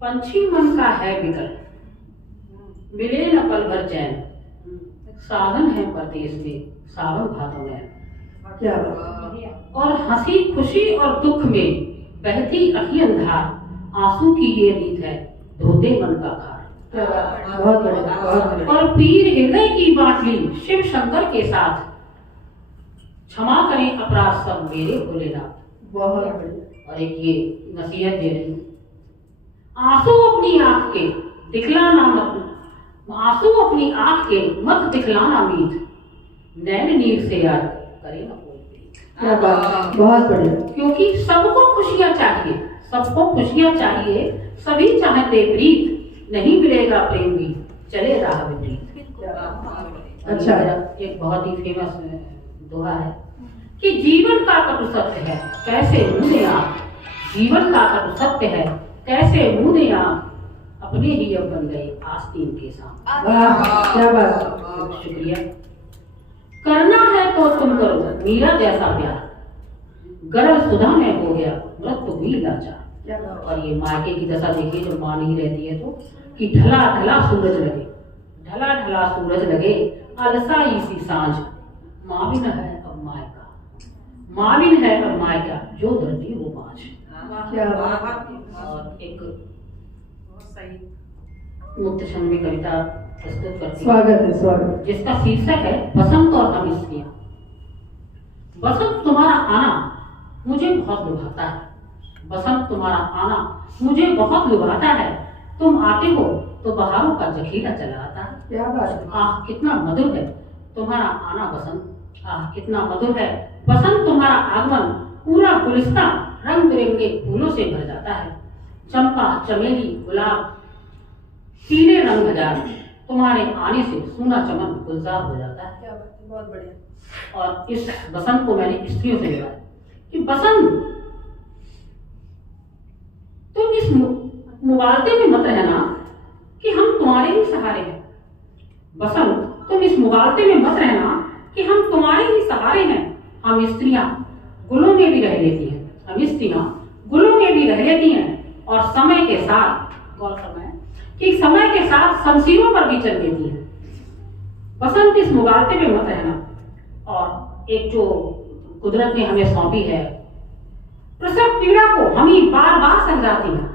पंछी मन का है विकल, मिले न पल भर चैन, साधन है परदेश में सावन भादों में। क्या बात। और हंसी खुशी और दुख में बहती अखियन धार, आंसू की ये रीत है धोते मन का खार। क्या बात। बहुत बढ़िया, बहुत बढ़िया। और पीर हृदय की बाटली शिव शंकर के साथ, क्षमा करें अपराध सब मेरे भोलेनाथ। बहुत बढ़िया। और एक ये नसीहत दे रही हूँ, आंसू अपनी आंख के दिखलाना मत, आंसू अपनी आंख के मत दिखलाना मीत, नैन नीर से याद करे ना कोई प्रीत। क्या बात। बहुत बढ़िया। क्योंकि सबको खुशियां चाहिए, सबको खुशियां चाहिए, सभी चाहते प्रीत, नहीं मिलेगा प्रेम भी चले राह विपरीत। अच्छा। एक बहुत ही फेमस दोहा है कि जीवन का कटु सत्य है कैसे मुंह दे आप, जीवन का कटु सत्य है कैसे मुंह दे आप, अपने ही अब बन गए आस्तीन के साथ। वाह, क्या बात। शुक्रिया। करना है तो तुम करो मीरा जैसा प्यार, गरल सुधा में हो गया मृत्यु भी लाचार। क्या बात। और ये मायके की दशा देखिए जब माँ नहीं रहती है तो, कि ढला ढला सूरज लगे, ढला ढला सूरज लगे, अलसाई सी सांझ, माँ बिन है अब मायका, माँ बिन है अब मायका, जो धरती वो पाँच। क्या बात। और एक मुक्त छंद में कविता प्रस्तुत करती हूँ, स्वागत है, स्वागत। जिसका शीर्षक है बसंत और हम स्त्रियां। बसंत तुम्हारा आना मुझे बहुत लुभाता है, बसंत तुम्हारा आना मुझे बहुत लुभाता है, तुम आते हो तो बहारों का जखीरा चला आता है। क्या बात। आह कितना मधुर है तुम्हारा आना बसंत, आह कितना मधुर है बसंत तुम्हारा आगमन, पूरा गुलिस्ता रंग बिरंगे फूलों से भर जाता है, चंपा चमेली गुलाब पीले रंग हजार, तुम्हारे आने से सोना चमन गुलजार हो जाता है। क्या बात। बहुत बढ़िया। और इस बसंत को मैंने स्त्रियों से लिया कि बसंत तुम इस मुगालते में मत रहना कि हम तुम्हारे ही सहारे हैं, बसंत तुम इस मुगालते में मत रहना कि हम तुम्हारे ही सहारे हैं। हम स्त्रियां गुलों में भी रह लेती हैं, हम स्त्रियां गुलों में भी रह लेती हैं, और समय के साथ गौर करना है कि समय के साथ शमशीरों पर भी चल लेती हैं। बसंत इस मुगालते में मत रहना। और एक जो कुदरत ने हमें सौंपी है, प्रसव पीड़ा को हम ही बार बार सह जाती हैं,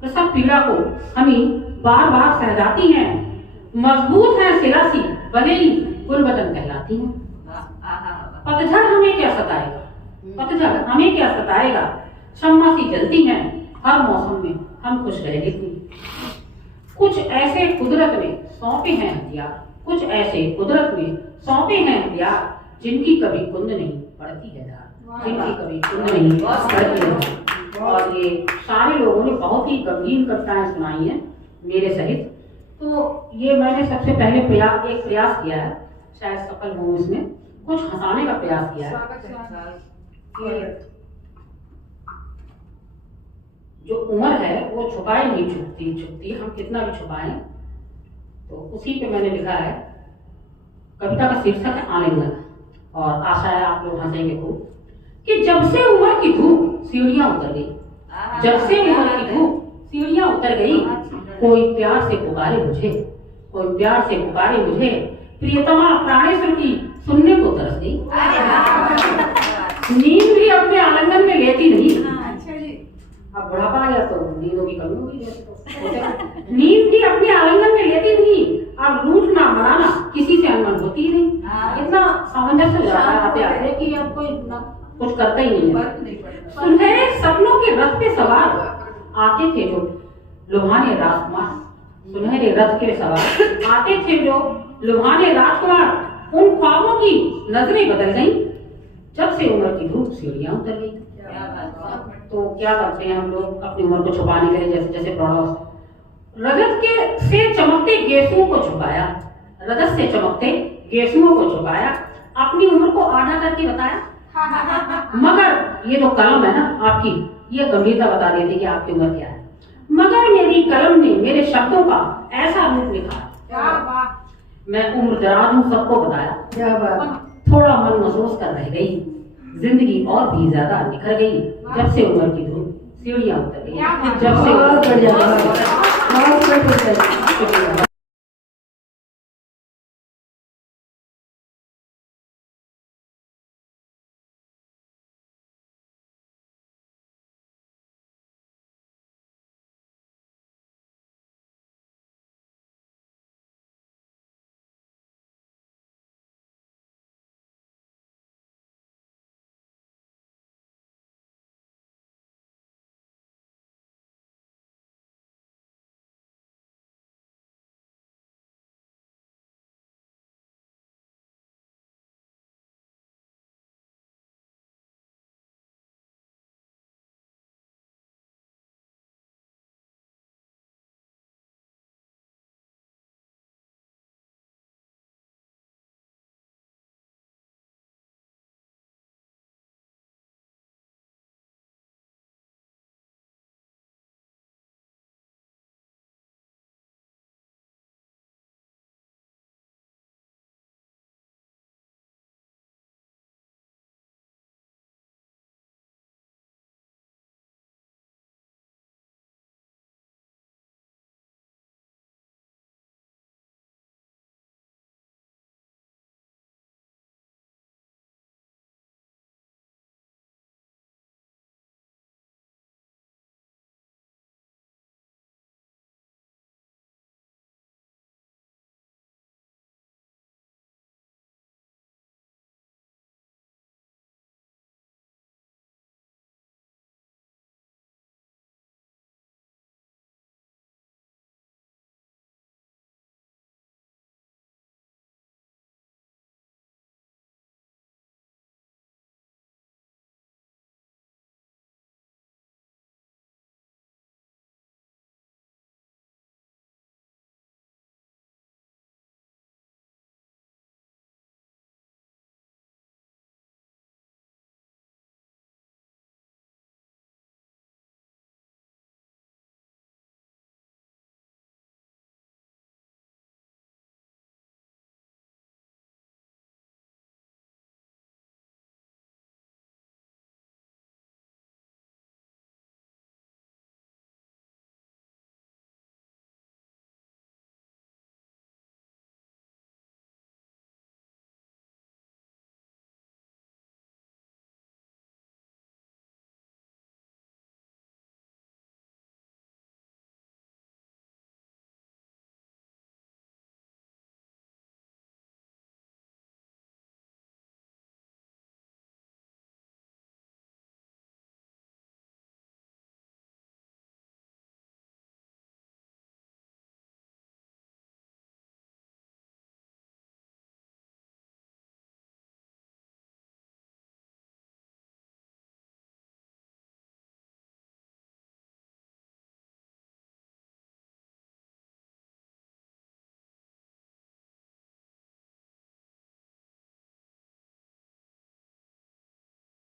प्रसव पीड़ा को हम ही बार बार सह जाती हैं, मजबूत है सिरासी भले ही गुलबदन कहलाती हैं। पतझड़ हमें क्या सताएगा, पतझड़ हमें क्या सताएगा, शम्मा सी जलती हैं, हर मौसम में हम खुश रह लेती हैं। कुछ ऐसे कुदरत ने सौंपे हैं हथियार, कुछ ऐसे कुदरत में सौंपे हैं हथियार, जिनकी कभी कुंद नहीं पड़ती है धार, जिनकी कभी कुंद नहीं पड़ती है धार। और ये सारे लोगों ने बहुत ही गंभीर कविताएं सुनाई हैं मेरे सहित। तो ये मैंने सबसे पहले एक प्रयास किया है, शायद सफल हूँ इसमें, कुछ हंसाने का प्रयास किया है। जो उम्र है वो छुपाए नहीं छुपती, हम कितना भी छुपाएं। तो उसी पे मैंने लिखा है, कविता का शीर्षक है आलिंगन, और आशा है आप लोग हंसेंगे खूब, कि जब से उम्र की धूप सीढ़ियां उतर गई, जब से उम्र की धूप सीढ़ियां उतर गई, कोई प्यार से पुकारे मुझे, कोई प्यार से पुकारे मुझे, प्रियतमा प्राणेश्वर की सुनने को तरस गई। नींद भी अपने आलिंगन में लेती नहीं, अब बुढ़ापा आ गया तो नींदों की कमी होगी, नींद भी अपने आलिंगन में लेती नहीं, अब रूठना मनाना किसी से अनबन होती ही नहीं। इतना सामंजस्य हो जाता है आते आते कि अब कोई कुछ करता ही नहीं है। सुनहरे सपनों के रथ पे सवार आते थे जो लुभाने राजकुमार, सुनहरे रथ के सवार आते थे जो लुभाने राजकुमार, उन ख्वाबों की नजरें बदल गई, जब से उम्र की धूप सीढ़ियां उतर गई। तो क्या करते हैं हम लोग अपनी उम्र को छुपाने के लिए, जैसे जैसे प्रौढ़ रजत के से चमकते गेसुओं को छुपाया, रजत से चमकते गेसुओं को छुपाया, अपनी उम्र को आधा करके बताया। मगर ये जो कलम है ना आपकी, ये गंभीरता बता देती कि आपकी उम्र क्या है। मगर मेरी कलम ने मेरे शब्दों का ऐसा रूप लिखा, मैं उम्र दराज हूँ सबको बताया। क्या बात। थोड़ा मन महसूस कर रह गई, जिंदगी और भी ज्यादा निखर गई, जब से उम्र की धूप सीढ़ियाँ उतरी क्या बात जब से बहुत बढ़िया बहुत बढ़िया। सीढ़ियाँ